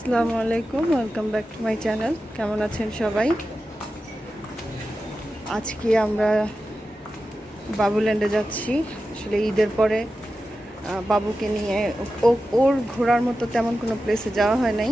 আসসালামু আলাইকুম, welcome back to my channel. কেমন আছেন সবাই? আজকে আমরা বাবুল্যান্ডে যাচ্ছি। আসলে ঈদের পরে বাবুকে নিয়ে ওর ঘোরার মতো তেমন কোনো প্লেসে যাওয়া হয় নাই,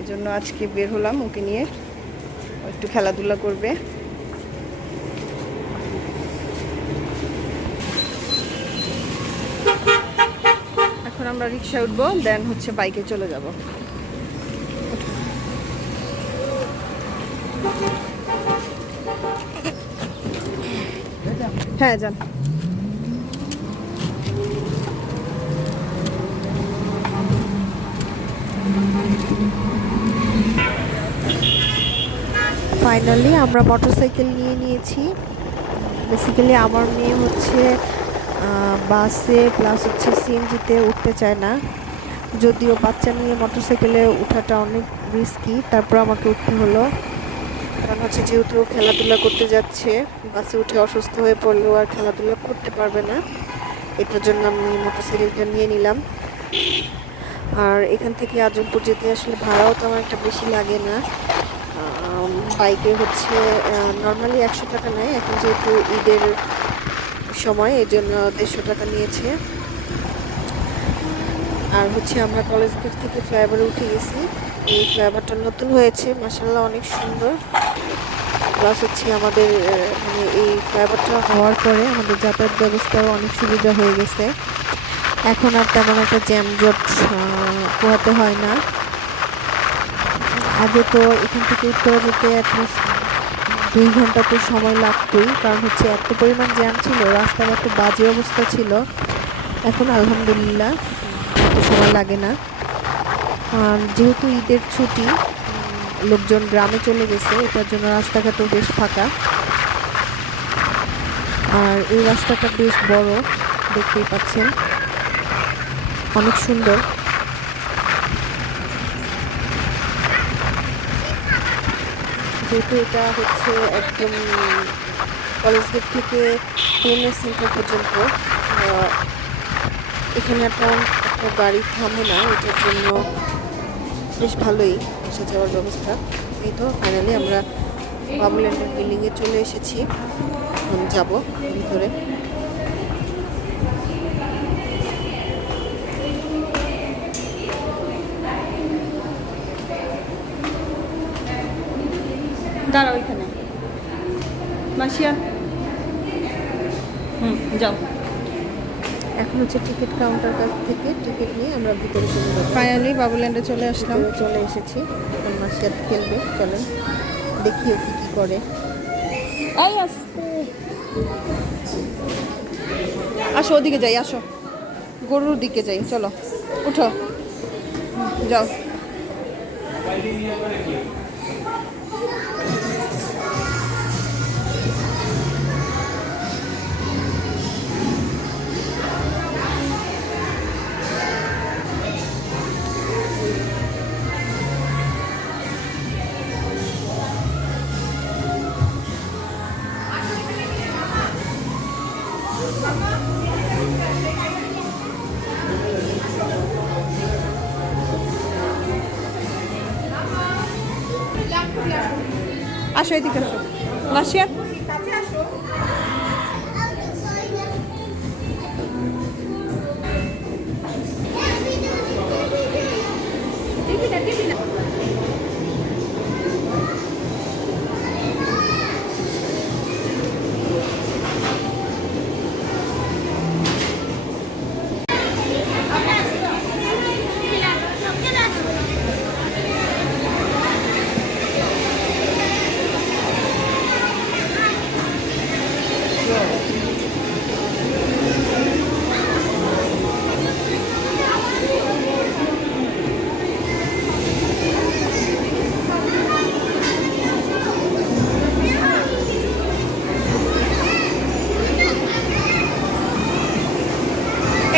এজন্য আজকে বের হলাম ওকে নিয়ে। ও একটু খেলাধুলা করবে। এখন আমরা রিক্সায় উঠবো, দেন হচ্ছে বাইকে চলে যাব। হ্যাঁ যান। ফাইনালি আমরা মোটরসাইকেল নিয়ে নিয়েছি। বেসিক্যালি আমার মেয়ে হচ্ছে বাসে প্লাস হচ্ছে সিএনজিতে উঠতে চায় না, যদিও বাচ্চা নিয়ে মোটরসাইকেলে ওঠাটা অনেক রিস্কি, তারপর আমাকে উঠতে হলো। কারণ হচ্ছে যেহেতু খেলাধুলা করতে যাচ্ছে, বাসে উঠে অসুস্থ হয়ে পড়লেও আর খেলাধুলা করতে পারবে না, এটার জন্য আমি মোটরসাইকেলটা নিয়ে নিলাম। আর এখান থেকে আজমপুর যেতে আসলে ভাড়াও তো আমার একটা বেশি লাগে না। বাইকে হচ্ছে নর্মালি 100 টাকা নেয়, এখন যেহেতু ঈদের সময় এই জন্য 150 টাকা নিয়েছে। আর হচ্ছে আমরা কলেজ গেট থেকে ফ্লাইওভারে উঠে গেছি। এই ফ্লাইওভারটা নতুন হয়েছে, মাশাআল্লাহ অনেক সুন্দর। প্লাস হচ্ছে আমাদের মানে এই ফ্লাইওভারটা হওয়ার পরে আমাদের যাতায়াত ব্যবস্থাও অনেক সুবিধা হয়ে গেছে। এখন আর তেমন একটা জ্যামজট পোহাতে হয় না। আগে তো এখান থেকে উত্তরা যেতে অ্যাটলিস্ট 2 ঘন্টা তো সময় লাগতোই, কারণ হচ্ছে এত পরিমাণ জ্যাম ছিল, রাস্তার এত বাজে অবস্থা ছিল। এখন আলহামদুলিল্লাহ এত সময় লাগে না। যেহেতু ঈদের ছুটি, লোকজন গ্রামে চলে গেছে, এটার জন্য রাস্তাঘাটও বেশ ফাঁকা। আর এই রাস্তাটা বেশ বড়, দেখতেই পাচ্ছেন, অনেক সুন্দর। যেহেতু এটা হচ্ছে একদম কলেজ গেট থেকে ট্রেনের সেন্টার পর্যন্ত, এখানে একটা গাড়ি থামে না, এটার জন্য বেশ ভালোই আসা যাওয়ার ব্যবস্থা। এই তো ফাইনালি আমরা বাবুল্যান্ডের বিল্ডিংয়ে চলে এসেছি, এখন যাব ভিতরে। দাঁড়াও এখানে, মাসিয়া। যাও। এখন হচ্ছে টিকিট কাউন্টার কাছ থেকে টিকিট নিয়ে আমরা ভিতরে চলে যাব। ফাইনালি বাবুল্যান্ডে চলে আসলাম, চলে এসেছি। এখন মাসিয়া খেলবে, চলেন দেখিও কি কি করে। এই আসতে আসো, ওদিকে যাই, আসো গরুর দিকে যাই, চলো উঠো, যাও। আসো এদিকে, আসো মাসিয়া।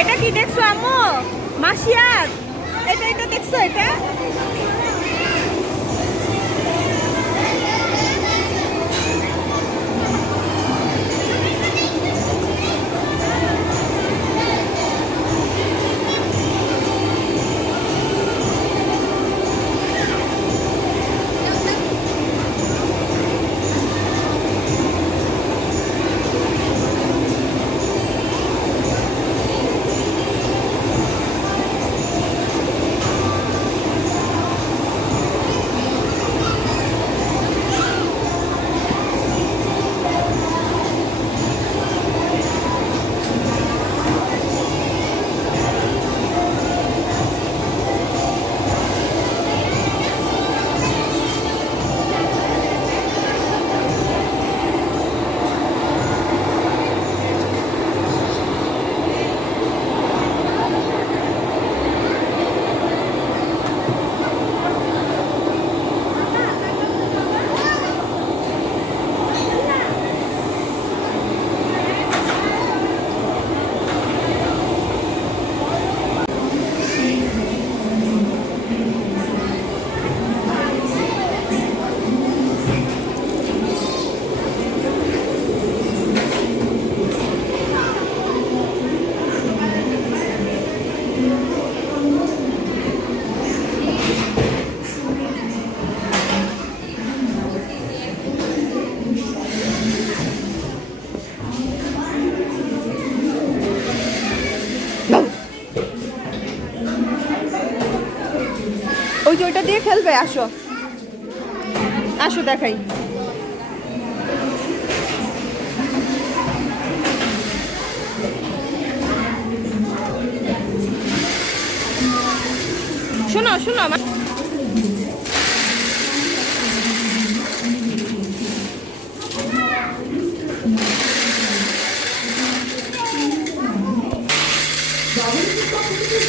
এটা কি দেখছো আম্মু? মাসিয়ার এটা দেখছো? এটা ওই যে ওইটা দিয়ে খেলবে, আসো আসো দেখাই। শোনো শোনো আমার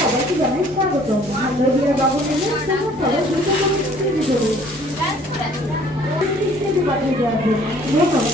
সবাইকে জানাই স্বাগত। ভান্ডারিয়া বাবু নেমে সবাই দ্রুত পাঠিয়ে দেওয়া হবে। ধন্যবাদ।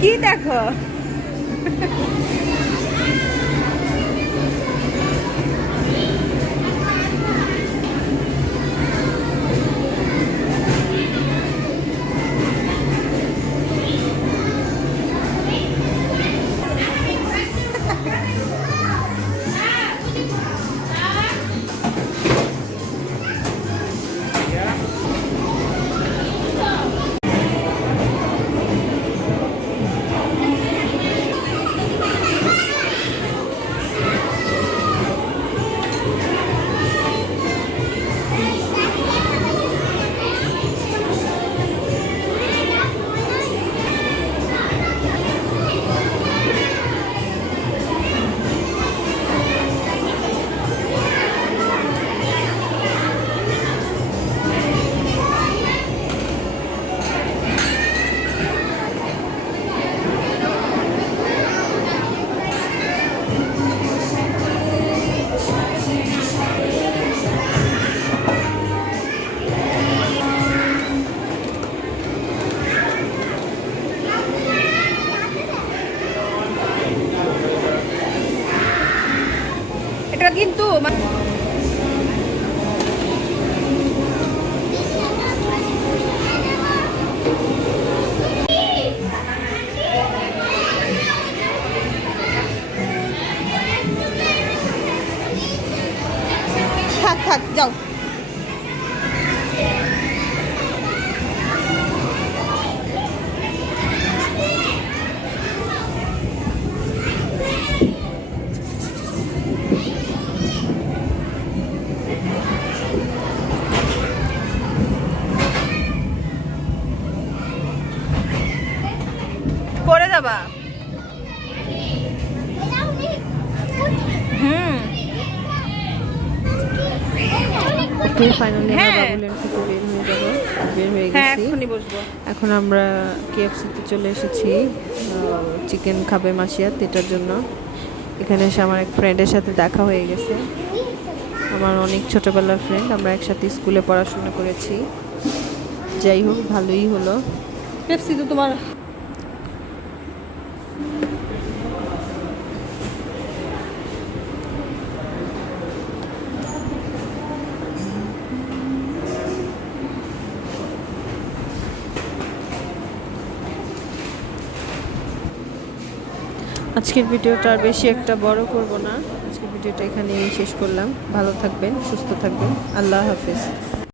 কি দেখো? এটা কিন্তু থাক থাক যাও। যাবা? হুম ফাইনালি আমরা হ্যাঁ। বাবুল্যান্ড থেকে বের হয়ে হ্যাঁ গেছি। এক্ষুনি বসবো। এখন আমরা কেএফসিতে চলে এসেছি চিকেন খাবে মাসিয়াত এটার জন্য। এখানে এসে আমার এক ফ্রেন্ডের সাথে দেখা হয়ে গেছে, আমার অনেক ছোটবেলার ফ্রেন্ড, আমরা একসাথে স্কুলে পড়াশোনা করেছি। যাই হোক ভালোই হলো। পেপসি তো তোমার আজকের ভিডিওটা আর বেশি একটা বড় করব না, আজকের ভিডিওটা এখানেই শেষ করলাম। ভালো থাকবেন, সুস্থ থাকবেন, আল্লাহ হাফেজ।